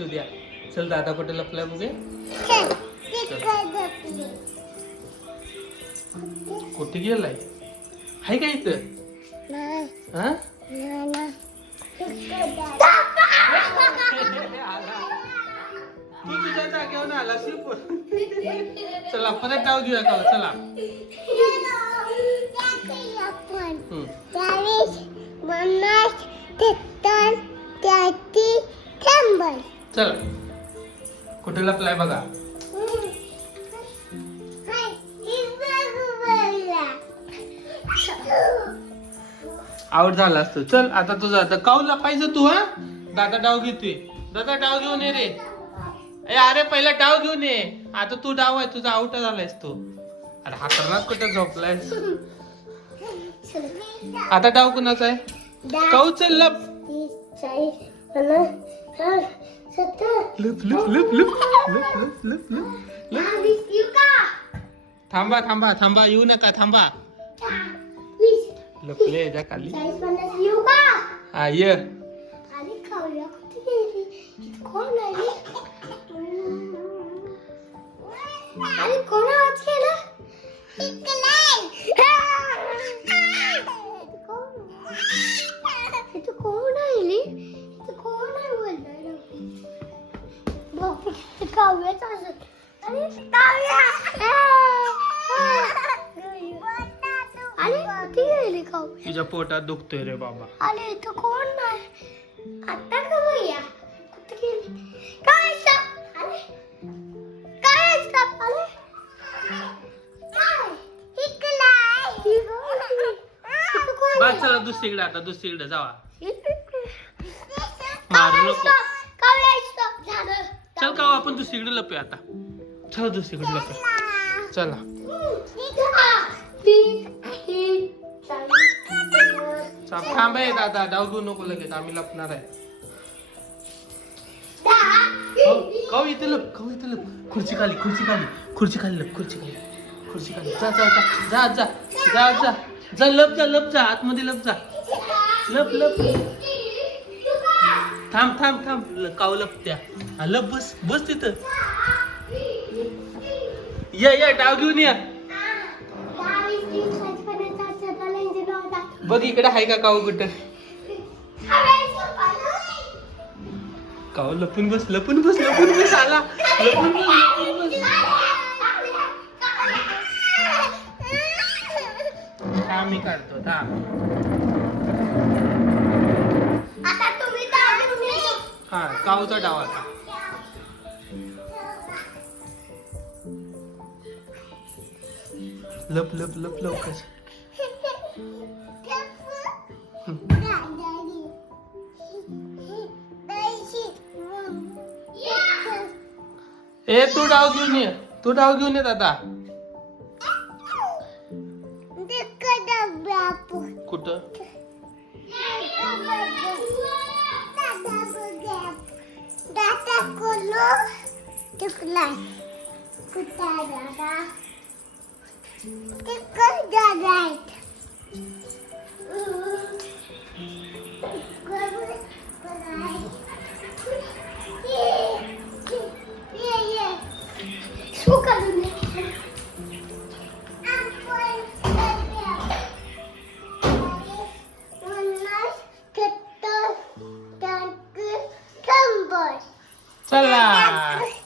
असू द्या. चल दादा कुठे लपलाय बघे. कुठे गेलाय? हाय का इथं? हा? तू तुझ्या जागेवर आला शिप. चला परत डाव घेऊया का? चला. चल कुठे लपलाय बघा. आउट झाला असतो. चल आता तुझा आता काऊला पाहिजे तू. हा दादा डाव घेतोय. दादा डाव घेऊन ये रे. अरे पहिला डाव घेऊन ये. आता तू डाव आहे तुझा. आउट झालायस तू. अरे हाताला कुठे झोपलायस. आता डाव कुणाचा आहे? काऊ चल लप. लप लप लप लप लप लप लप. थांबा थांबा थांबा येऊ नका थांबा. लपले जा खाली. हा ये. तुझ्या पोटात दुखतोय रे बाबा. अरे तू कोण नाही आता का भैया कुठे गेली काय साप अरे काय साप अरे काय इकलाय बस चला दुसरीकडे. आता दुसरीकडे जावा. मारू नको. चल काऊ आपण दुसरीकडे लपूया आता. चल दुसरीकडे लपूया. चला थांब आहे दादा. डाव घेऊ नको लगेच. आम्ही लपणार आहे. काऊ इथे लप. काऊ इथे लप. खुर्ची खाली खुर्ची खाली खुर्ची खाली लप. खुर्ची खाली खुर्ची खाली. जा जा जा जा जा जा जा लप जा लप जा. आतमध्ये लप जा. लप लप. थांब थांब थांब. काऊ लपत्या. लप बस बस तिथं. ये डाव घेऊन या. बघ इकडे आहे का काऊ कुठं. काऊ लपून बस लपून बस लपून बस. आला लपून बस लपून बस. मी काढतो थांब. हा काऊचा डाव आता. लप लप लप लवकर. ए तू डाव घेऊन ये. तू डाव घेऊन ये दादा. कुठं चला